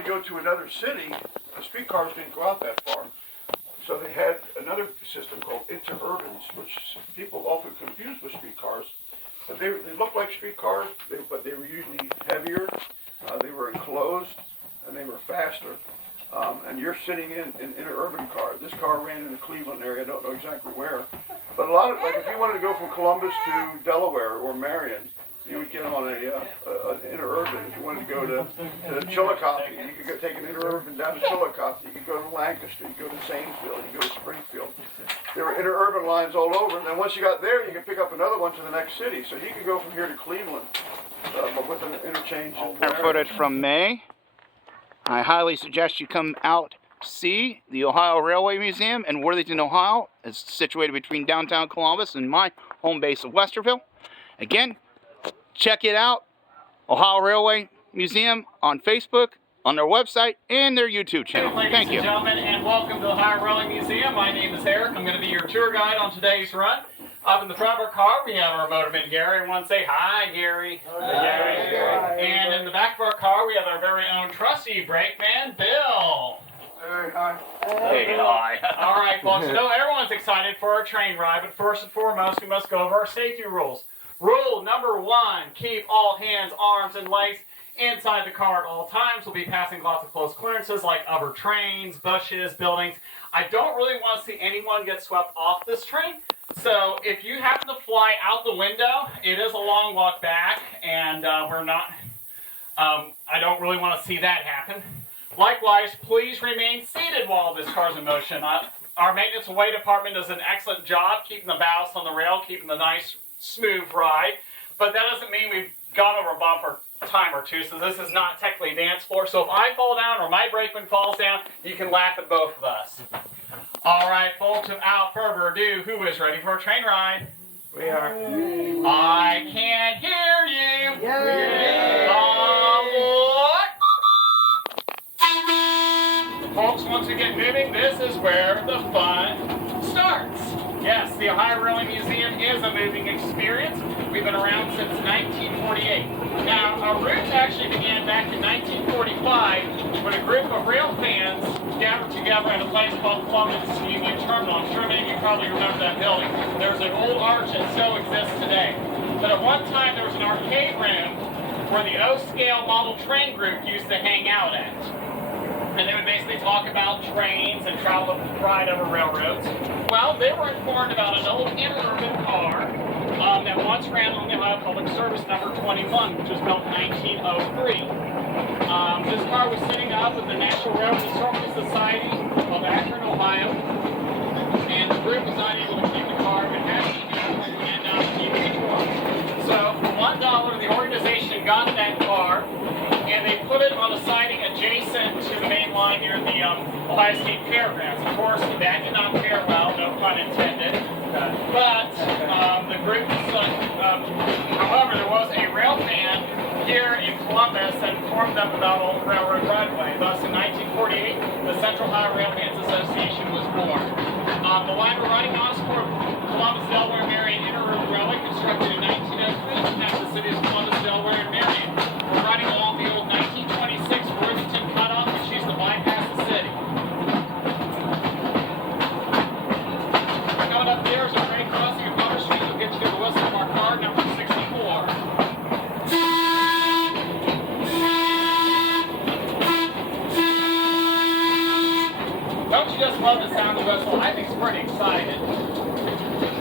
wanted to go to another city, the streetcars didn't go out that far. So they had another system called interurbans, which people often confuse with streetcars. But they looked like streetcars, but they were usually heavier, they were enclosed, and they were faster. And you're sitting in an interurban car. This car ran in the Cleveland area, I don't know exactly where. But a lot of, like if you wanted to go from Columbus to Delaware or Marion, you would get on an interurban. If you wanted to go to Chillicothe, you could go take an interurban down to Chillicothe. You could go to Lancaster, you could go to Zanesville, you could go to Springfield. There were interurban lines all over, and then once you got there, you could pick up another one to the next city. So you could go from here to Cleveland, but with an interchange. Footage from May. I highly suggest you come out see the Ohio Railway Museum in Worthington, Ohio. It's situated between downtown Columbus and my home base of Westerville. Again, check it out, Ohio Railway Museum on Facebook, on their website, and their YouTube channel. Thank you. Ladies and gentlemen, and welcome to the Ohio Railway Museum. My name is Eric. I'm going to be your tour guide on today's run. Up in the front of our car, we have our motorman, Gary. Everyone say hi, Gary. Hi, Gary. And in the back of our car, we have our very own trusty brakeman, Bill. Hey, hi. Hey, hi. All right, folks. So everyone's excited for our train ride, but first and foremost, we must go over our safety rules. Rule number 1, keep all hands, arms, and legs inside the car at all times. We'll be passing lots of close clearances like other trains, bushes, buildings. I don't really want to see anyone get swept off this train. So if you happen to fly out the window, it is a long walk back, and I don't really want to see that happen. Likewise, please remain seated while this car's in motion. Our maintenance and way department does an excellent job keeping the ballast on the rail, keeping the nice, smooth ride. But that doesn't mean we've gone over a bump or time or two, so this is not technically a dance floor. So if I fall down or my brakeman falls down, you can laugh at both of us. All right, folks, without further ado, who is ready for a train ride? We are. I can't hear you. Yay! Folks, once we get moving, this is where the fun starts. Yes, the Ohio Railway Museum is a moving experience. We've been around since 1948. Now, our roots actually began back in 1945 when a group of rail fans gathered together at a place called Columbus Union Terminal. I'm sure many of you probably remember that building. There's an old arch that still exists today. But at one time, there was an arcade room where the O-scale model train group used to hang out at. And they would basically talk about trains and travel ride over railroads. Well, they were informed about an old interurban car that once ran on the Ohio Public Service number 21, which was built in 1903. This car was sitting up at the National Railroad Historical Society of Akron, Ohio, and the group was not able to keep the car, but had to and keep it for. So for $1, the organization got that car, and they put it on a siding adjacent to the main line near the Ohio State Fairgrounds. Of course, that did not fare well, no pun intended. But the group, however, there was a rail fan here in Columbus that informed them about Old Railroad right-of-way. Thus, in 1948, the Central Ohio Railfans Association was born. The line we're riding on is for Columbus, Delaware, Marion Interurban Railway, constructed in 1903 to connect the cities of Columbus, Delaware, and Marion. We're riding along the old 1926 Worthington cutoff, which used to bypass the city. Coming up there is a grade crossing of Water Street. We'll get you to the whistle of our car, number 64. Don't you just love the sound of the whistle? I think it's pretty exciting.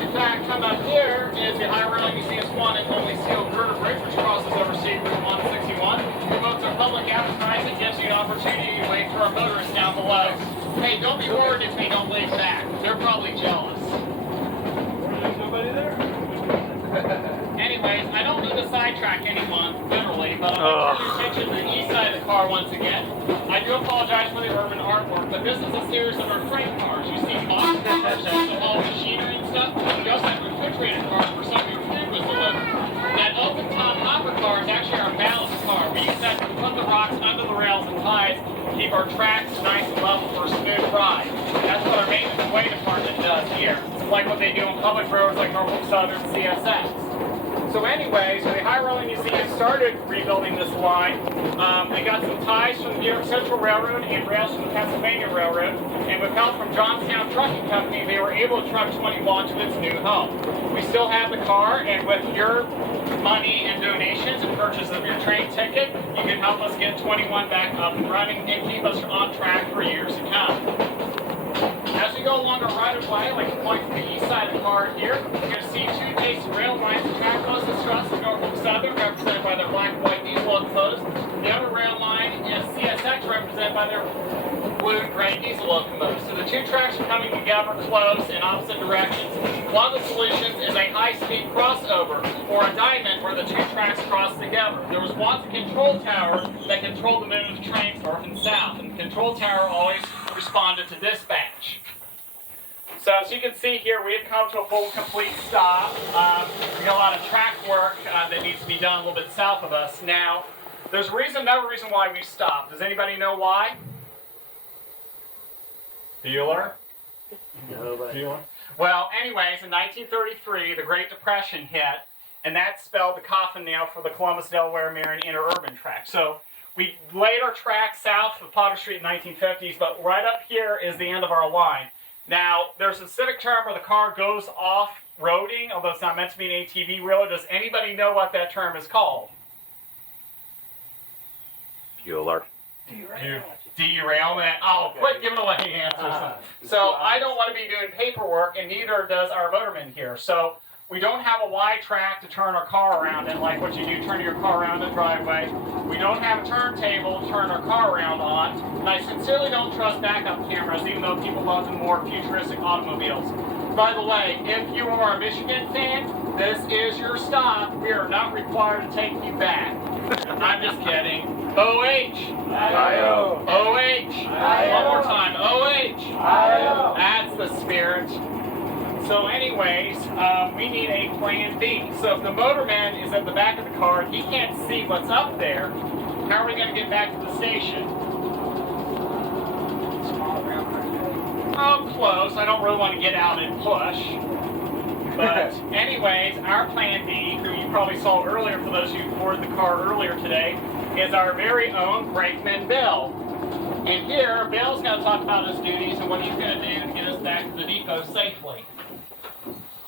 In fact, coming up here is the Ohio Railway Museum's one and only sealed girder bridge, which crosses over State Route 161. Promotes our public advertising, gives you an opportunity to wait for our motorists down below. Hey, don't be worried if they don't wave back. They're probably jealous. There's nobody there. Anyways, I don't mean to sidetrack anyone, literally, but I'll turn your attention to the east side of the car once again. I do apologize for the urban artwork, but this is a series of our freight cars. You see box cars, all machinery and stuff. We also have refrigerator cars where some of your food was delivered. That open top hopper car is actually our ballast car. We use that to put the rocks under the rails and ties, keep our tracks nice and level for a smooth ride. That's what our maintenance and way department does here, like what they do on public roads like Norfolk Southern CSX. So anyways, the Ohio Railway Museum started rebuilding this line, they got some ties from the New York Central Railroad and rails from the Pennsylvania Railroad, and with help from Johnstown Trucking Company, they were able to truck 21 to its new home. We still have the car, and with your money and donations and purchase of your train ticket, you can help us get 21 back up and running and keep us on track for years to come. As we go along our right of way, like the point to the east side of the car here, you're going to see two adjacent rail lines of track closest to us, Norfolk Southern, represented by their black and white diesel locomotives. The other rail line is CSX, represented by their blue and gray diesel locomotives. So the two tracks are coming together close in opposite directions. One of the solutions is a high-speed crossover, or a diamond where the two tracks cross together. There was once a control tower that controlled the movement of trains north and south, and the control tower always responded to dispatch. So as you can see here, we have come to a full complete stop. We got a lot of track work that needs to be done a little bit south of us. Now, there's another reason why we stopped. Does anybody know why? Bueller? Bueller? Well, anyways, in 1933, the Great Depression hit, and that spelled the coffin nail for the Columbus, Delaware, Marion interurban track. So we laid our track south of Potter Street in the 1950s, but right up here is the end of our line. Now, there's a civic term where the car goes off-roading, although it's not meant to be an ATV really. Does anybody know what that term is called? Bueller. Derailment. Oh, quit giving away answers. So I don't want to be doing paperwork, and neither does our motorman here. So we don't have a Y track to turn our car around in, like what you do, turning your car around the driveway. We don't have a turntable to turn our car around on. And I sincerely don't trust backup cameras, even though people love the more futuristic automobiles. By the way, if you are a Michigan fan, this is your stop. We are not required to take you back. I'm just kidding. O-H. I-O. O-H. One more time. O-H. I-O. That's the spirit. So anyways, we need a plan B. So if the motorman is at the back of the car, he can't see what's up there, how are we going to get back to the station? Oh, close. I don't really want to get out and push. But anyways, our plan B, who you probably saw earlier for those who boarded the car earlier today, is our very own brakeman Bill. And here, Bill's going to talk about his duties and what he's going to do to get us back to the depot safely.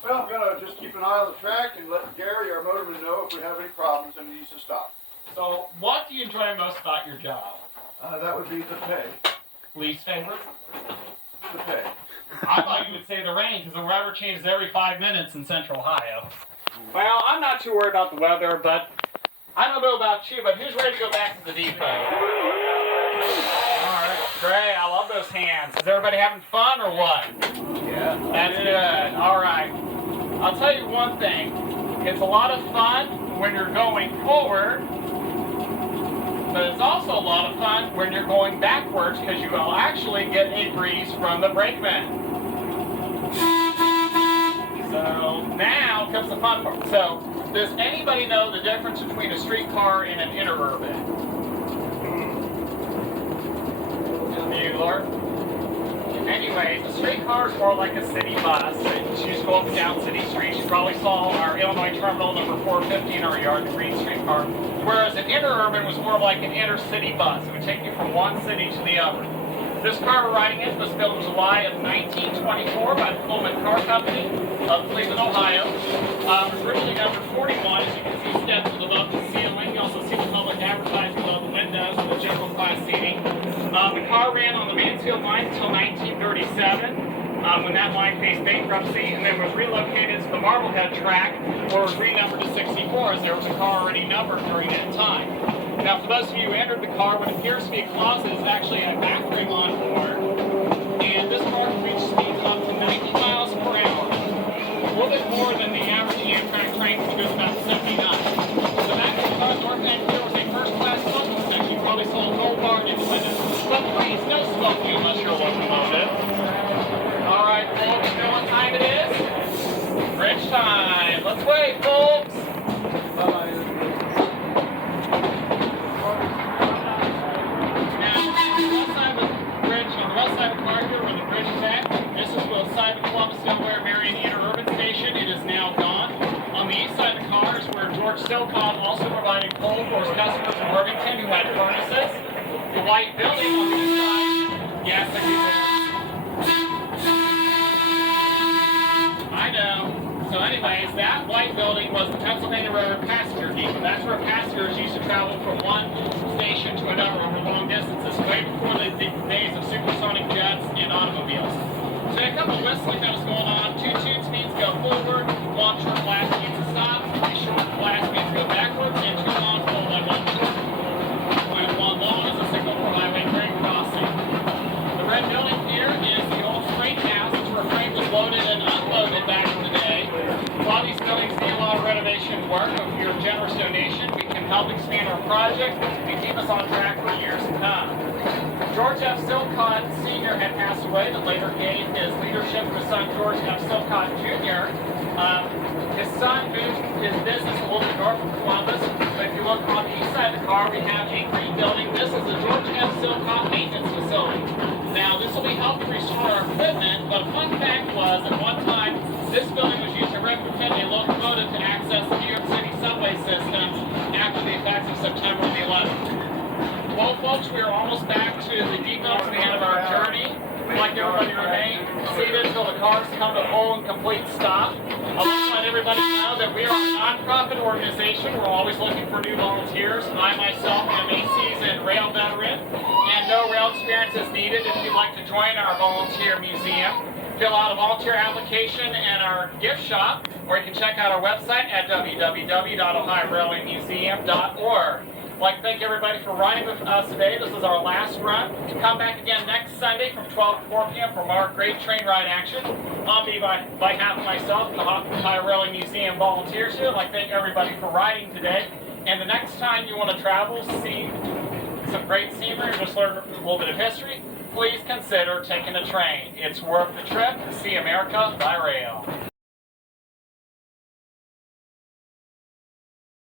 Well, I'm going to just keep an eye on the track and let Gary, our motorman, know if we have any problems and he needs to stop. So, what do you enjoy most about your job? That would be the pay. Least favorite? The pay. I thought you would say the rain, because the weather changes every 5 minutes in Central Ohio. Well, I'm not too worried about the weather, but I don't know about you, but who's ready to go back to the depot? All right, great. I love those hands. Is everybody having fun or what? Yeah. That's good. All right. I'll tell you one thing. It's a lot of fun when you're going forward, but it's also a lot of fun when you're going backwards because you will actually get a breeze from the brakeman. So now comes the fun part. So does anybody know the difference between a streetcar and an interurban? Bueller. Anyways, a streetcar is more like a city bus. It's used to go up and down city streets. You probably saw our Illinois terminal number 450 in our yard, the green streetcar. Whereas an interurban was more like an intercity bus. It would take you from one city to the other. This car we're riding in was built in July of 1924 by the Pullman Car Company of Cleveland, Ohio. It's originally number 41, as you can see steps above the ceiling. You also see the public advertising above the windows and the general class seating. The car ran on the Mansfield line until 1937. When that line faced bankruptcy, and then was relocated to the Marblehead track, where it was renumbered to 64, as there was a car already numbered during that time. Now, for those of you who entered the car, what appears to be a closet is actually a back room on board, and this car can reach speeds up to 90 miles per hour, a little bit more than the average Amtrak train, which goes about 79. The back of the car's north end here was a first-class smoking section. You probably saw a gold bar in the window. But please, no smoking unless you're a locomotive. All right, folks, you know what time it is? Bridge time. Let's wait, folks. Bye-bye. Now, on the west side of the bridge, on the west side of the car here where the bridge is at, this is the side of the Columbus, Delaware, Marion interurban station. It is now gone. On the east side of the car is where George providing coal for his customers in Worthington who had furnaces. The white building on the east side, yes, I do. I know. So anyways, that white building was the Pennsylvania Railroad passenger depot. That's where passengers used to travel from one station to another over long distances, way before the days of supersonic jets and automobiles. So a couple of whistling that was going on. 2 toots means go forward, 1 short blast means to stop, 3 short blast means to go backwards, and 2 long followed by 1 short. And 1 long is a signal for highway train crossing. The red building here is the old freight house. It's where freight was loaded and unloaded back in the day. A lot of these buildings need a lot of renovation work. With your generous donation, we can help expand our project and keep us on track for years to come. George F. Silcott Sr. had passed away, that later gave his leadership to his son George F. Silcott Jr. His son moved his business a little bit north of Columbus, but if you look on the east side of the car, we have a green building. This is the George F. Silcott Maintenance Facility. Now, this will be helping restore our equipment, but a fun fact was, at one time, this building was used to retrofit a locomotive to access the New York City subway systems after the effects of September the 11th. Well, folks, we are almost back to the depot to the end of our journey. We'd like everybody to remain seated until the cars come to full and complete stop. I'd like to let everybody know that we are a nonprofit organization. We're always looking for new volunteers. I myself am a seasoned rail veteran, and no rail experience is needed if you'd like to join our volunteer museum. Fill out a volunteer application in our gift shop, or you can check out our website at www.ohiorailwaymuseum.org. I'd like to thank everybody for riding with us today. This is our last run. Come back again next Sunday from 12 to 4 p.m. for more great train ride action. On behalf of myself and the Ohio Railway Museum volunteers here, I'd like to thank everybody for riding today. And the next time you want to travel, see some great scenery, or just learn a little bit of history, please consider taking a train. It's worth the trip to see America by rail.